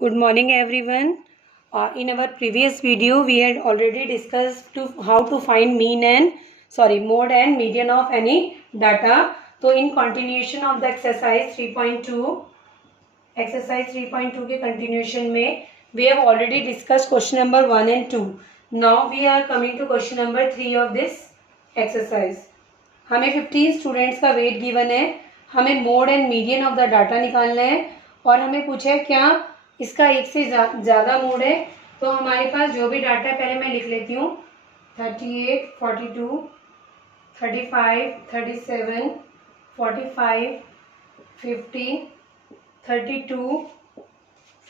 Good morning, everyone. In our previous video, we had already discussed how to find mode and median of any data. So, in continuation of the exercise 3.2 के continuation में we have already discussed question number 1 and 2. Now we are coming to question number 3 of this exercise. हमें 15 students का wait given है, हमें mode and median of the data निकालना है और हमें पूछा है क्या इसका एक से ज़्यादा मोड है. तो हमारे पास जो भी डाटा है पहले मैं लिख लेती हूँ. 38, 42, 35, 37, 45, 50, 32,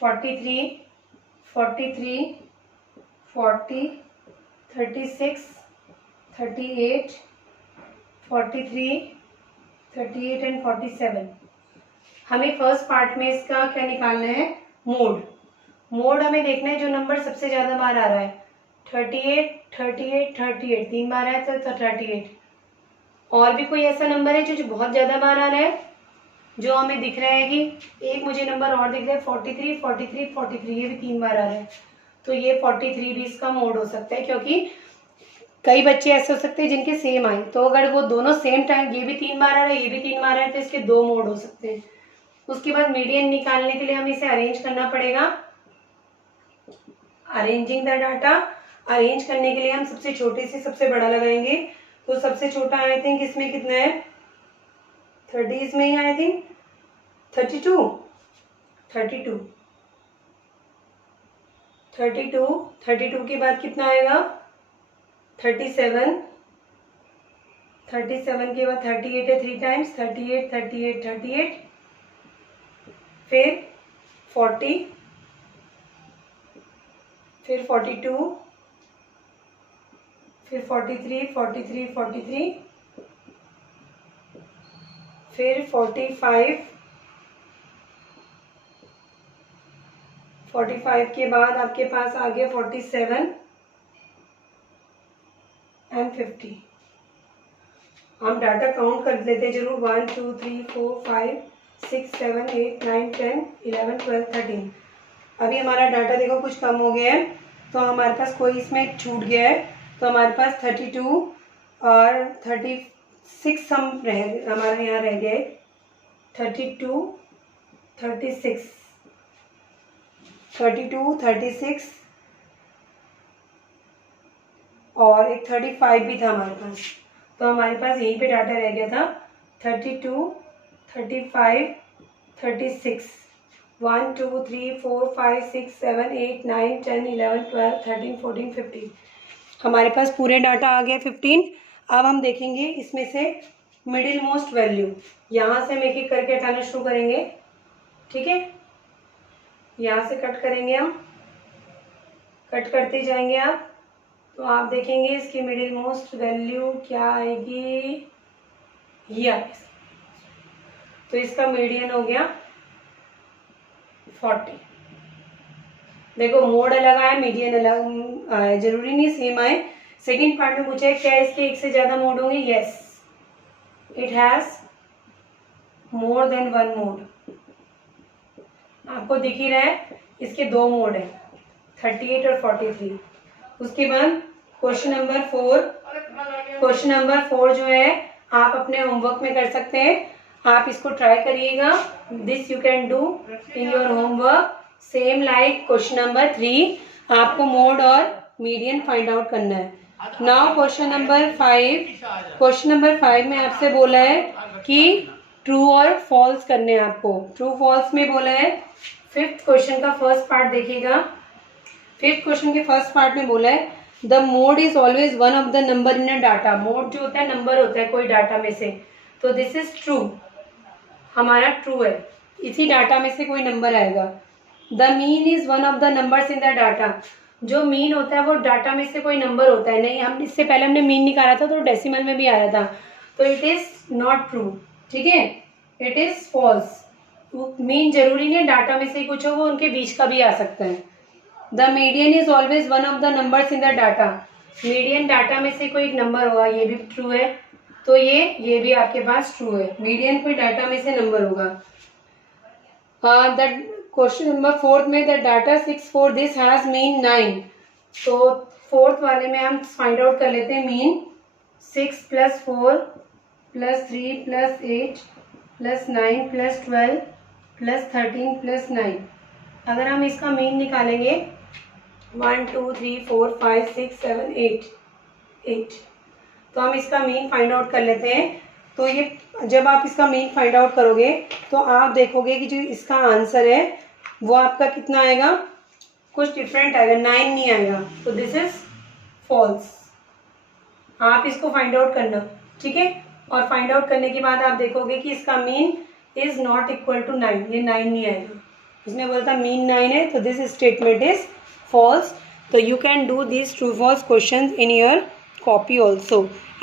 43, 43, 40, 36, 38, 43, 38 एंड 47. हमें फर्स्ट पार्ट में इसका क्या निकालना है, मोड हमें देखना है जो नंबर सबसे ज़्यादा बार आ रहा है. 38, 38, 38 तीन बार आया तो 38. और भी कोई ऐसा नंबर है जो बहुत ज़्यादा बार आ रहा है, जो हमें दिख रहा है कि एक मुझे नंबर और दिख रहा है 43, 43, 43, ये भी तीन बार आ रहा है. तो ये 43 भी इसका मोड हो सकता है, क्योंकि कई बच्चे ऐसे हो सकते हैं जिनके सेम आए. तो अगर वो दोनों सेम टाइम, ये भी तीन बार आ रहा है ये भी तीन बार आ रहा है, तो इसके दो मोड हो सकते हैं. उसके बाद मीडियन निकालने के लिए हमें इसे अरेंज करना पड़ेगा. अरेंजिंग द डाटा, अरेंज करने के लिए हम सबसे छोटे से सबसे बड़ा लगाएंगे. तो सबसे छोटा आई थिंक इसमें कितना है, 30 में ही आई थिंक 32, 32, 32, 32 के बाद कितना आएगा 37, 37 के बाद 38 है 3 टाइम्स, 38, 38, 38, फिर 40, फिर 42, फिर 43, 43, 43, फिर 45, 45 के बाद आपके पास आ गया 47 एंड 50. हम डाटा काउंट कर लेते जरूर. 1 2 3 4 5 6 7 8 9 10 11 12 13. अभी हमारा डाटा देखो कुछ कम हो गया है, तो हमारे पास कोई इसमें छूट गया है. तो हमारे पास 32 और 36 हमारे यहाँ रह गए. 32, 36, 32, 36 और एक 35 भी था हमारे पास. तो हमारे पास यहीं पे डाटा रह गया था 32, 35, 36. 1 2 3 4 5 6 7 8 9 10 11 12 13 14 15. हमारे पास पूरे डाटा आ गया 15. अब हम देखेंगे इसमें से मिडिल मोस्ट वैल्यू. यहाँ से हम एक एक करके हटाना शुरू करेंगे. ठीक है, यहाँ से कट करेंगे, हम कट करते जाएंगे आप. तो आप देखेंगे इसकी मिडिल मोस्ट वैल्यू क्या आएगी, ये आएगी. तो इसका मीडियन हो गया 40. देखो मोड अलग आया, मीडियन अलग आया, जरूरी नहीं सेम आए. सेकेंड पार्ट में पूछा है क्या इसके एक से ज्यादा मोड होंगे. Yes, it has more than one mod. आपको दिख ही रहा है इसके दो मोड है, 38 और 43. उसके बाद क्वेश्चन नंबर 4 जो है आप अपने होमवर्क में कर सकते हैं. आप इसको ट्राई करिएगा. This you can do in your homework. Same like question number 3, आपको मोड और मीडियन फाइंड आउट करना है. नाउ क्वेश्चन नंबर 5 में आपसे बोला है कि ट्रू और फॉल्स करने हैं आपको. ट्रू फॉल्स में बोला है. फिफ्थ क्वेश्चन का फर्स्ट पार्ट देखिएगा. फिफ्थ क्वेश्चन के फर्स्ट पार्ट में बोला है the mode is always one of the number in a data. Mode जो होता है नंबर होता है कोई डाटा में से. तो दिस इज ट्रू, हमारा ट्रू है. इसी डाटा में से कोई नंबर आएगा. The mean is one of the numbers in the data. जो मीन होता है वो डाटा में से कोई नंबर होता है. नहीं, हम इससे पहले हमने मीन निकाला था तो डेसिमल में भी आया था. तो इट इज नॉट ट्रू. ठीक है, इट इज फॉल्स. मीन जरूरी नहीं डाटा में से ही कुछ हो, वो उनके बीच का भी आ सकता है. The median is always one of the numbers in the data. Median data में से कोई एक नंबर होगा, ये भी ट्रू है. तो ये भी आपके पास ट्रू है, मीडियन कोई डाटा में से नंबर होगा। द क्वेश्चन नंबर 4 में the data 6 for this has mean 9. तो 4th वाले में हम फाइंड आउट कर लेते हैं मीन. 6 + 4 + 3 + 8 + 9 + 12 + 13 + 9. अगर हम इसका मीन निकालेंगे 1 2 3 4 5 6 7 8, तो हम इसका मीन फाइंड आउट कर लेते हैं. तो ये जब आप इसका मीन फाइंड आउट करोगे तो आप देखोगे कि जो इसका आंसर है वो आपका कितना आएगा, कुछ डिफरेंट आएगा, 9 नहीं आएगा. तो दिस इज फॉल्स. आप इसको फाइंड आउट करना, ठीक है. और फाइंड आउट करने के बाद आप देखोगे कि इसका mean is not equal to 9. ये 9 नहीं आएगा. इसने बोला था मीन 9 है, तो दिस स्टेटमेंट इज फॉल्स. तो you can do this true false question in your copy also.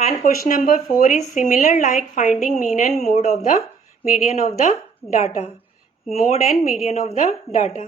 And question number 4 is similar like finding mean and mode of the median of the data. Mode and median of the data.